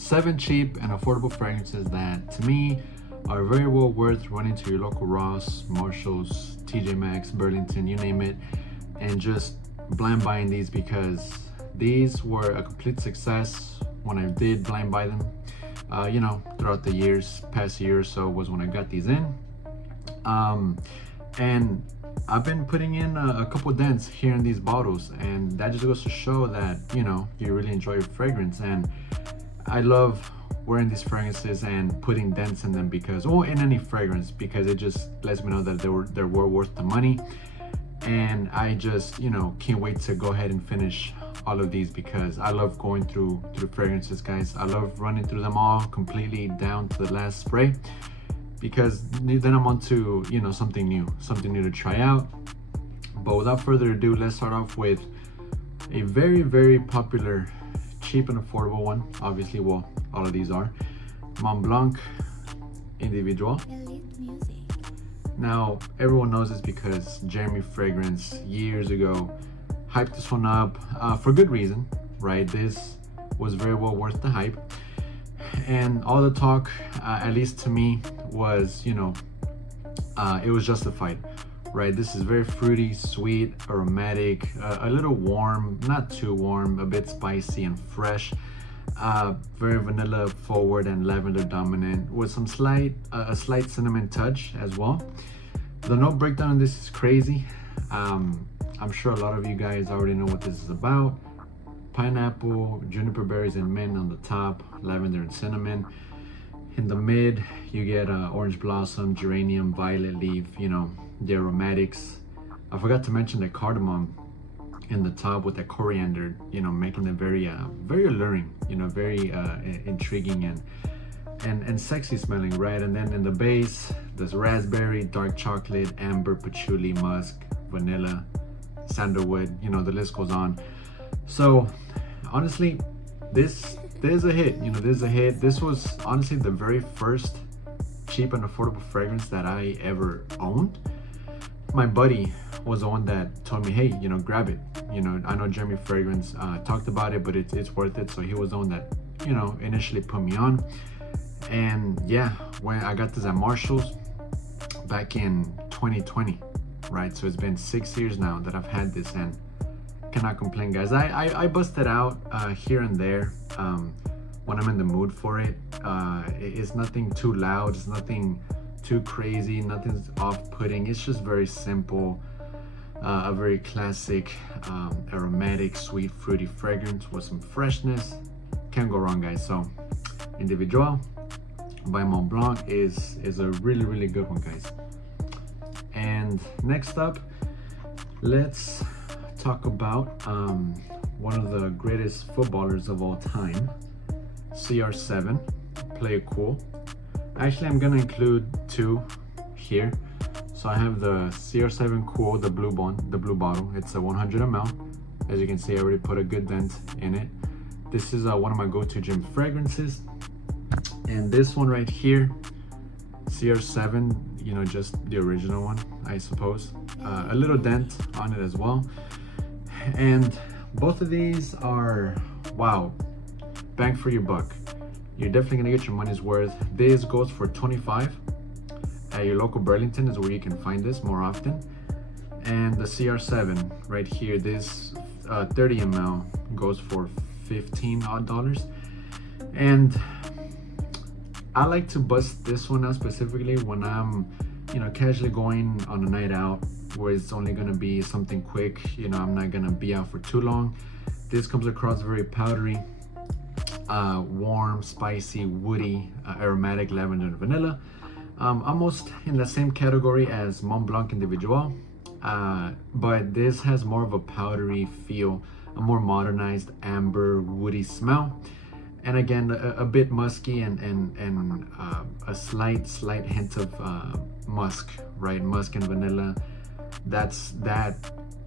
7 cheap and affordable fragrances that to me are very well worth running to your local Ross, Marshalls, TJ Maxx, Burlington, you name it, and just blind buying these, because these were a complete success when I did blind buy them. Throughout the years, past year or so was when I got these in. And I've been putting in a couple dents here in these bottles, and that just goes to show that, you really enjoy your fragrance. And I love wearing these fragrances and putting dents in them because, in any fragrance, because it just lets me know that they were worth the money. And I just, can't wait to go ahead and finish all of these, because I love going through fragrances, guys. I love running through them all completely down to the last spray, because then I'm on to, something new to try out. But without further ado, let's start off with a very, very popular, cheap and affordable one. Obviously, well, all of these are Montblanc Individual. Now, everyone knows this because Jeremy Fragrance years ago hyped this one up for good reason, right? This was very well worth the hype. And all the talk, at least to me, was, it was justified, right? This is very fruity, sweet, aromatic, a little warm, not too warm, a bit spicy and fresh, very vanilla forward and lavender dominant, with some a slight cinnamon touch as well. The note breakdown on this is crazy. I'm sure a lot of you guys already know what this is about. Pineapple, juniper berries and mint on the top, lavender and cinnamon. In the mid, you get orange blossom, geranium, violet leaf, the aromatics. I forgot to mention the cardamom in the top with the coriander, making it very very alluring, very intriguing and sexy smelling, right? And then in the base, there's raspberry, dark chocolate, amber, patchouli, musk, vanilla, sandalwood, the list goes on. So honestly, this is a hit. This is a hit. This was honestly the very first cheap and affordable fragrance that I ever owned. My buddy was the one that told me, hey, grab it. I know Jeremy Fragrance talked about it, but it's worth it. So he was the one that, initially put me on. And yeah, when I got this at Marshalls back in 2020, right? So it's been 6 years now that I've had this, and cannot complain, guys. I bust it out here and there when I'm in the mood for it. It's nothing too loud, it's nothing too crazy, nothing's off-putting. It's just very simple, a very classic aromatic, sweet, fruity fragrance with some freshness. Can't go wrong, guys. So Individual by Montblanc is a really, really good one, guys. And next up, let's talk about one of the greatest footballers of all time, CR7, Play It Cool. Actually, I'm gonna include 2 here. So I have the CR7 Cool, the blue bottle. It's a 100 ml. As you can see, I already put a good dent in it. This is one of my go-to gym fragrances. And this one right here, CR7, just the original one, I suppose. A little dent on it as well. And both of these are, wow, bang for your buck. You're definitely gonna get your money's worth. This goes for $25 at your local Burlington is where you can find this more often. And the CR7 right here, this 30 ml goes for $15 odd. And I like to bust this one out specifically when I'm, casually going on a night out where it's only gonna be something quick. I'm not gonna be out for too long. This comes across very powdery, warm, spicy, woody, aromatic, lavender and vanilla. Almost in the same category as Montblanc Individual, but this has more of a powdery feel, a more modernized amber, woody smell. And again, a bit musky and a slight hint of musk, right? Musk and vanilla. That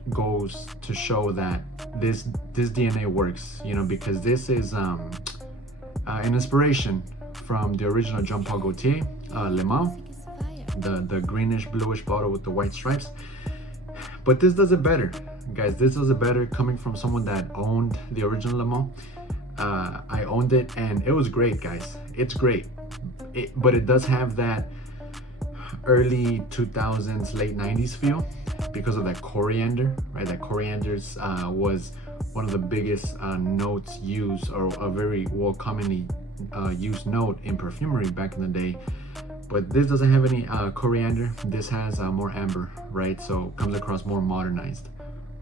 goes to show that this DNA works, because this is an inspiration from the original Jean Paul Gaultier, Le Mans, the greenish bluish bottle with the white stripes. But this does it better, guys. This does it better coming from someone that owned the original Le Mans. I owned it and it was great, guys. It's great, but it does have that early 2000s, late 90s feel because of that coriander, right? That corianders was one of the biggest notes used, or a very well commonly used note in perfumery back in the day. But this doesn't have any coriander. This has more amber, right? So it comes across more modernized,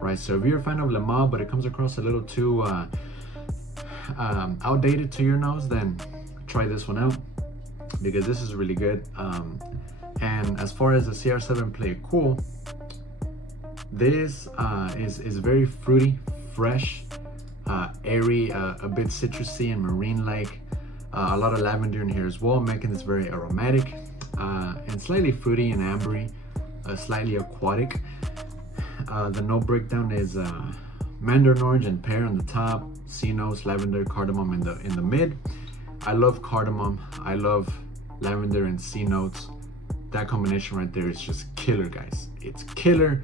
right? So if you're a fan of Le Male, but it comes across a little too outdated to your nose, then try this one out, because this is really good. And as far as the CR7 Play It Cool, this is very fruity, fresh, airy, a bit citrusy and marine-like. A lot of lavender in here as well, making this very aromatic, and slightly fruity and ambery, slightly aquatic. The note breakdown is mandarin orange and pear on the top, sea notes, lavender, cardamom in the mid. I love cardamom, I love lavender and sea notes. That combination right there is just killer, guys. It's killer,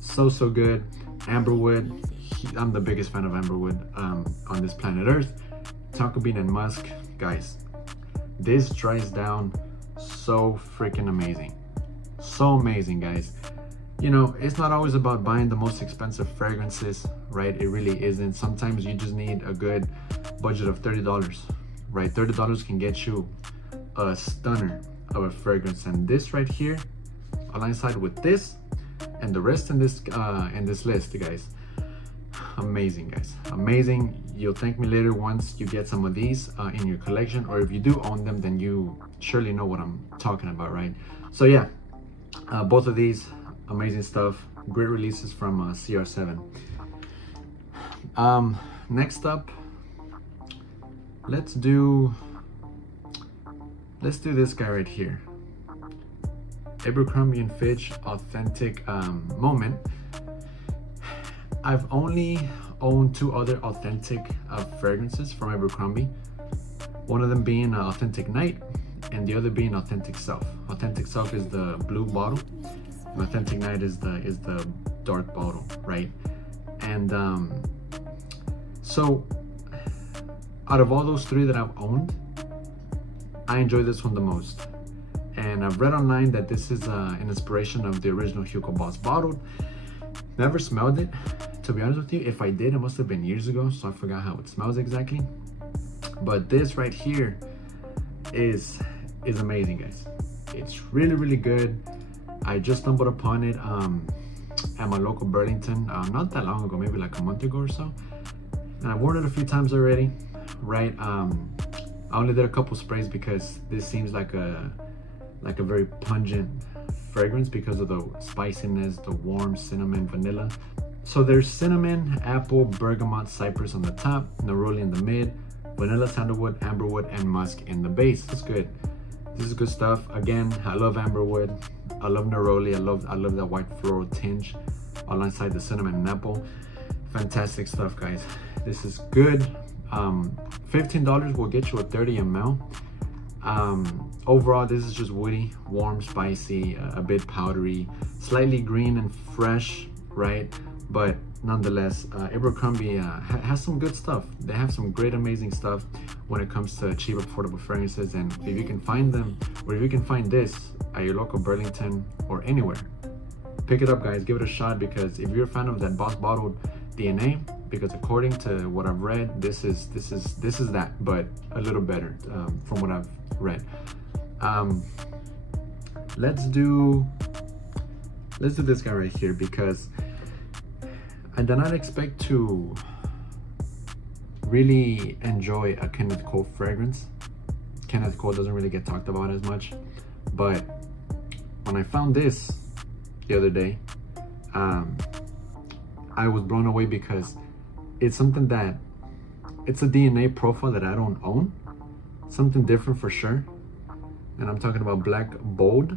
so good. Amberwood, I'm the biggest fan of amberwood on this planet Earth. Tonka bean and musk, guys, this dries down so freaking amazing. So amazing, guys. You know, it's not always about buying the most expensive fragrances, right? It really isn't. Sometimes you just need a good budget of $30, right? $30 can get you a stunner of a fragrance, and this right here alongside with this and the rest in this list, guys, amazing, guys, amazing. You'll thank me later once you get some of these in your collection, or if you do own them, then you surely know what I'm talking about, right? So yeah, both of these, amazing stuff, great releases from CR7. Next up, let's do this guy right here, Abercrombie & Fitch Authentic Moment. I've only owned 2 other authentic fragrances from Abercrombie, one of them being Authentic Night and the other being Authentic Self. Authentic Self is the blue bottle and Authentic Night is the dark bottle, right? And so out of all those 3 that I've owned, I enjoy this one the most. And I've read online that this is an inspiration of the original Hugo Boss bottle. Never smelled it, to be honest with you. If I did, it must have been years ago, so I forgot how it smells exactly. But this right here is amazing, guys. It's really good. I just stumbled upon it at my local Burlington not that long ago, maybe like a month ago or so, and I've worn it a few times already, right? I only did a couple sprays because this seems like a very pungent fragrance because of the spiciness, the warm cinnamon, vanilla. So there's cinnamon, apple, bergamot, cypress on the top, neroli in the mid, vanilla, sandalwood, amberwood, and musk in the base. That's good. This is good stuff. Again, I love amberwood, I love neroli, I love that white floral tinge alongside the cinnamon and apple. Fantastic stuff, guys. This is good. $15 will get you a 30 ml. Overall, this is just woody, warm, spicy, a bit powdery, slightly green and fresh, right? But nonetheless, Abercrombie has some good stuff. They have some great, amazing stuff when it comes to cheap, affordable fragrances. And if you can find them, or if you can find this at your local Burlington or anywhere, pick it up, guys. Give it a shot, because if you're a fan of that Boss Bottled DNA, because according to what I've read, this is that, but a little better from what I've read. Let's do this guy right here, because I did not expect to really enjoy a Kenneth Cole fragrance. Kenneth Cole doesn't really get talked about as much, but when I found this the other day, I was blown away, because it's something that, it's a DNA profile that I don't own, something different for sure, and I'm talking about Black Bold.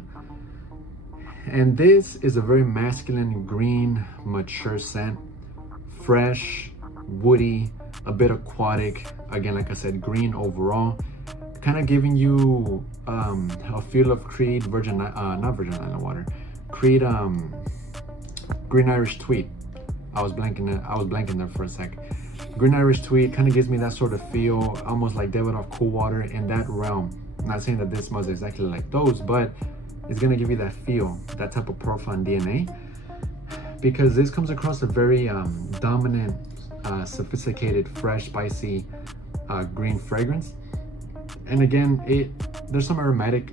And this is a very masculine, green, mature scent, fresh, woody, a bit aquatic, again, like I said, green overall, kind of giving you a feel of Creed not Virgin Island water, Creed Green Irish Tweed. I was blanking there for a sec. Green Irish Tweed kind of gives me that sort of feel, almost like Davidoff Cool Water in that realm. I'm not saying that this smells exactly like those, but it's gonna give you that feel, that type of profile and DNA, because this comes across a very dominant, sophisticated, fresh, spicy green fragrance. And again, there's some aromatic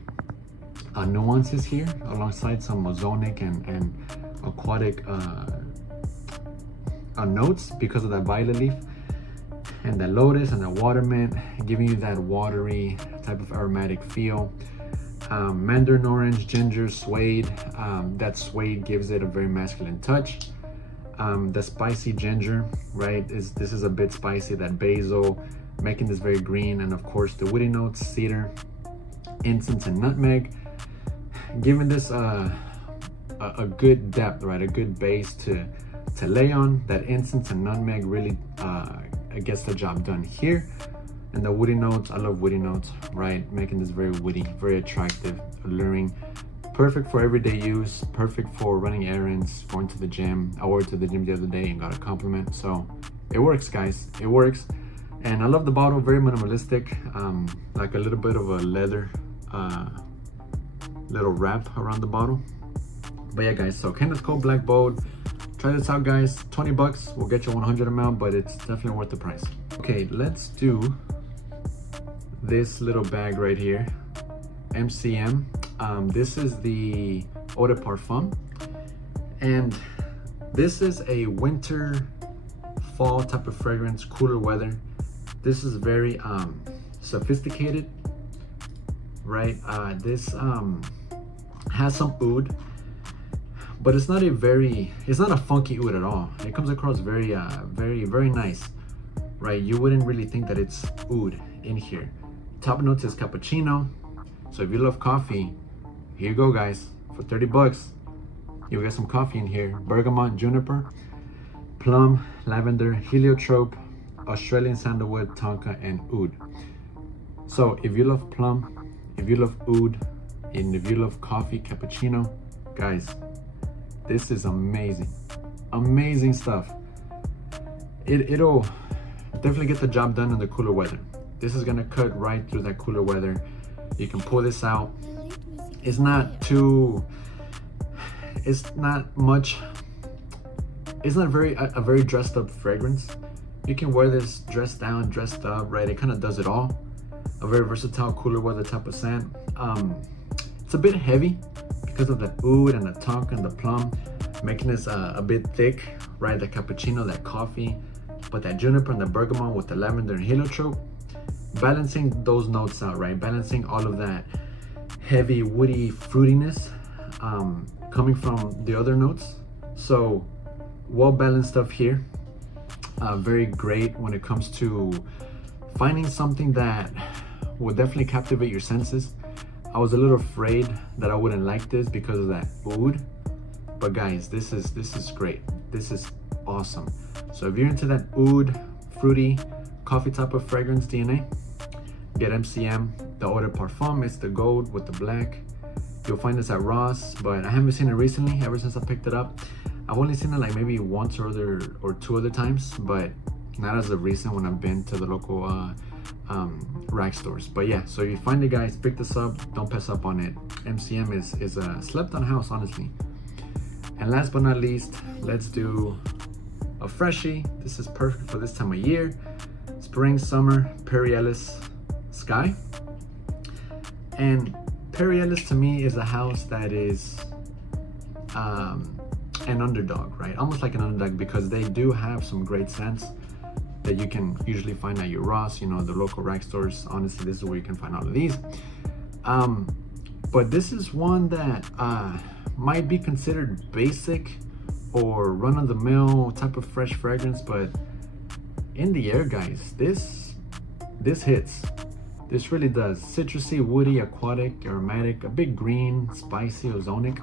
nuances here, alongside some ozonic and aquatic notes because of that violet leaf and the lotus and the water mint, giving you that watery type of aromatic feel. Mandarin orange, ginger, suede. That suede gives it a very masculine touch. The spicy ginger, right? This is a bit spicy, that basil, making this very green. And of course the woody notes, cedar, incense, and nutmeg, giving this a good depth, right? A good base to lay on. That incense and nutmeg really gets the job done here. And the woody notes, I love woody notes, right? Making this very woody, very attractive, alluring. Perfect for everyday use, perfect for running errands, going to the gym. I wore it to the gym the other day and got a compliment. So it works, guys, it works. And I love the bottle, very minimalistic, like a little bit of a leather little wrap around the bottle. But yeah, guys, so Kenneth Cole Black Bold. Try this out, guys. 20 bucks will get you 100 ml, but it's definitely worth the price. Okay, let's do this little bag right here. MCM. This is the Eau de Parfum. And this is a winter, fall type of fragrance, cooler weather. This is very sophisticated, right? This has some oud, but it's not a funky oud at all. It comes across very nice, right? You wouldn't really think that it's oud in here. Top notes is cappuccino. So if you love coffee, here you go, guys. For 30 bucks, you'll get some coffee in here. Bergamot, juniper, plum, lavender, heliotrope, Australian sandalwood, tonka, and oud. So if you love plum, if you love oud, and if you love coffee, cappuccino, guys, this is amazing. Amazing stuff. It'll definitely get the job done in the cooler weather. This is gonna cut right through that cooler weather. You can pull this out. It's not a very dressed up fragrance. You can wear this dressed down, dressed up, right? It kind of does it all. A very versatile cooler weather type of scent. It's a bit heavy because of the oud and the tonka and the plum, making this a bit thick, right? The cappuccino, that coffee, but that juniper and the bergamot with the lavender and heliotrope, balancing those notes out, right? Balancing all of that heavy woody fruitiness coming from the other notes. So well balanced stuff here. Very great when it comes to finding something that will definitely captivate your senses. I was a little afraid that I wouldn't like this because of that oud, but guys, this is great. This is awesome. So if you're into that oud, fruity, coffee type of fragrance DNA, get MCM, the Eau de Parfum. It's the gold with the black. You'll find this at Ross, but I haven't seen it recently, ever since I picked it up. I've only seen it like maybe once or two other times, but not as of recent when I've been to the local rag stores. But yeah, so you find it, guys, pick this up, don't pass up on it. MCM is a slept on house, honestly. And last but not least, let's do a freshie. This is perfect for this time of year. Spring, summer, Ellis Sky. And Ellis to me is a house that is an underdog, right? Almost like an underdog, because they do have some great scents that you can usually find at your Ross, you know, the local rag stores. Honestly, this is where you can find all of these. But this is one that might be considered basic or run-of-the-mill type of fresh fragrance, but in the air, guys, this hits. This really does. Citrusy, woody, aquatic, aromatic, a bit green, spicy, ozonic.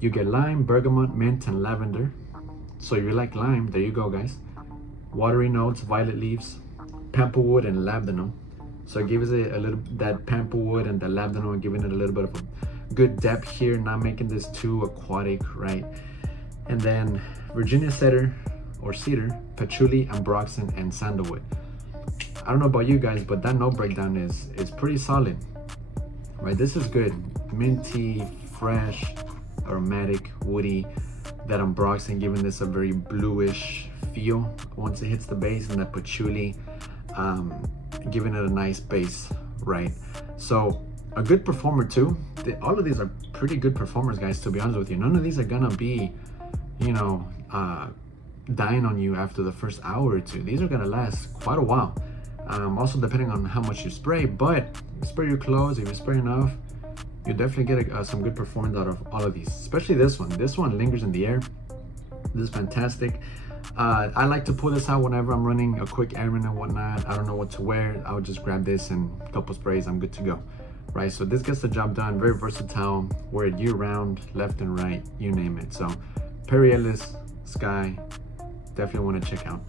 You get lime, bergamot, mint, and lavender. So if you like lime, there you go, guys. Watery notes, violet leaves, pamplewood, and labdanum. So it gives it a little, that pamplewood and the labdanum, giving it a little bit of a good depth here, not making this too aquatic, right? And then Virginia cedar, or cedar, patchouli, ambroxan, and sandalwood. I don't know about you guys, but that note breakdown is pretty solid, right? This is good. Minty, fresh, aromatic, woody. That ambroxan giving this a very bluish feel once it hits the base, and that patchouli giving it a nice base, right? So a good performer too. All of these are pretty good performers, guys, to be honest with you. None of these are gonna be, you know, dying on you after the first hour or two. These are gonna last quite a while. Also depending on how much you spray, but you spray your clothes, if you spray enough, you definitely get some good performance out of all of these, especially this one. This one lingers in the air. This is fantastic. I like to pull this out whenever I'm running a quick errand and whatnot. I don't know what to wear. I'll just grab this and a couple sprays, I'm good to go, right? So this gets the job done. Very versatile. Wear it year round, left and right, you name it. So Ellis Sky, definitely want to check out.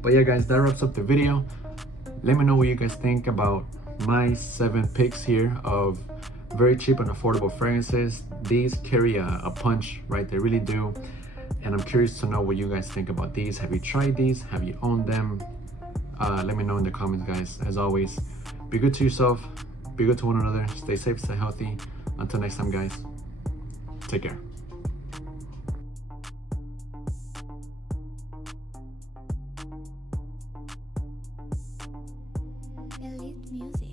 But yeah, guys, that wraps up the video. Let me know what you guys think about my 7 picks here of very cheap and affordable fragrances. These carry a punch, right? They really do. And I'm curious to know what you guys think about these. Have you tried these? Have you owned them? Let me know in the comments, guys. As always, be good to yourself, be good to one another, stay safe, stay healthy. Until next time, guys, take care. Elite Music.